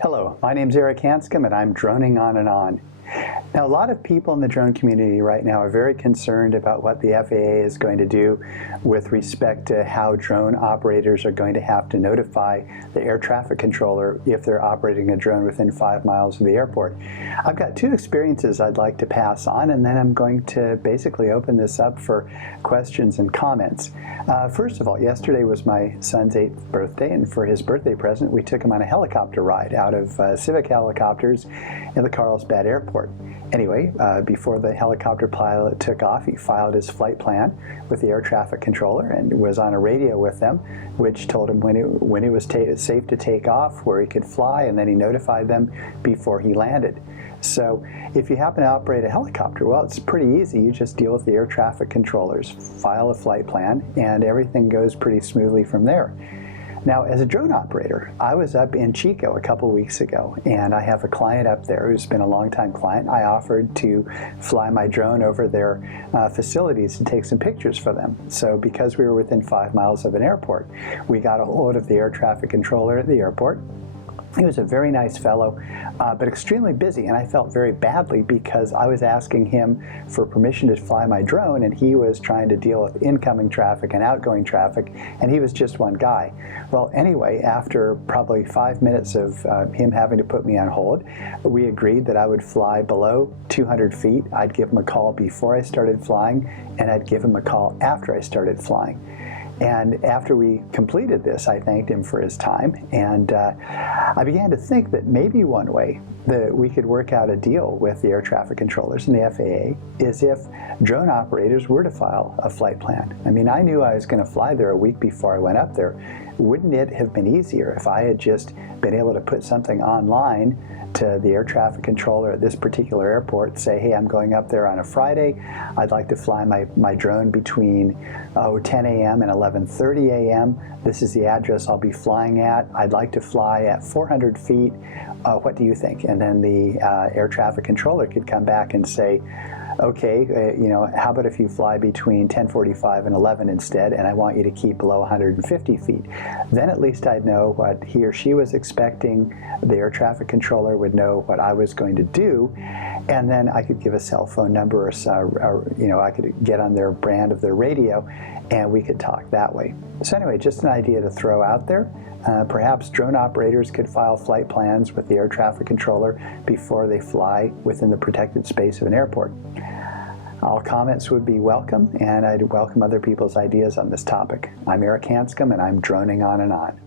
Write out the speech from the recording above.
Hello, my name's Eric Hanscom and I'm droning on and on. Now, a lot of people in the drone community right now are very concerned about what the FAA is going to do with respect to how drone operators are going to have to notify the air traffic controller if they're operating a drone within 5 miles of the airport. I've got two experiences I'd like to pass on, and then I'm going to basically open this up for questions and comments. First of all, yesterday was my son's 8th birthday, and for his birthday present, we took him on a helicopter ride out of Civic helicopters in the Carlsbad airport. Anyway, before the helicopter pilot took off, he filed his flight plan with the air traffic controller and was on a radio with them, which told him when it was safe to take off, where he could fly, and then he notified them before he landed. So if you happen to operate a helicopter, well, it's pretty easy. You just deal with the air traffic controllers, file a flight plan, and everything goes pretty smoothly from there. Now, as a drone operator, I was up in Chico a couple weeks ago, and I have a client up there who's been a longtime client. I offered to fly my drone over their facilities and take some pictures for them. So because we were within 5 miles of an airport, we got a hold of the air traffic controller at the airport. He was a very nice fellow, but extremely busy, and I felt very badly because I was asking him for permission to fly my drone, and he was trying to deal with incoming traffic and outgoing traffic, and he was just one guy. Well, anyway, after probably 5 minutes of him having to put me on hold, we agreed that I would fly below 200 feet. I'd give him a call before I started flying, and I'd give him a call after I started flying. And after we completed this, I thanked him for his time, and I began to think that maybe one way that we could work out a deal with the air traffic controllers and the FAA is if drone operators were to file a flight plan. I mean, I knew I was going to fly there a week before I went up there. Wouldn't it have been easier if I had just been able to put something online to the air traffic controller at this particular airport, say, hey, I'm going up there on a Friday. I'd like to fly my drone between 10 a.m. and 11:30 a.m. This is the address I'll be flying at. I'd like to fly at 400 feet. What do you think? And then the air traffic controller could come back and say, okay, how about if you fly between 10:45 and 11 instead, and I want you to keep below 150 feet. Then at least I'd know what he or she was expecting. The air traffic controller would know what I was going to do, and then I could give a cell phone number, or I could get on their brand of their radio, and we could talk that way. So anyway, just an idea to throw out there. Perhaps drone operators could file flight plans with the air traffic controller before they fly within the protected space of an airport. All comments would be welcome, and I'd welcome other people's ideas on this topic. I'm Eric Hanscom, and I'm droning on and on.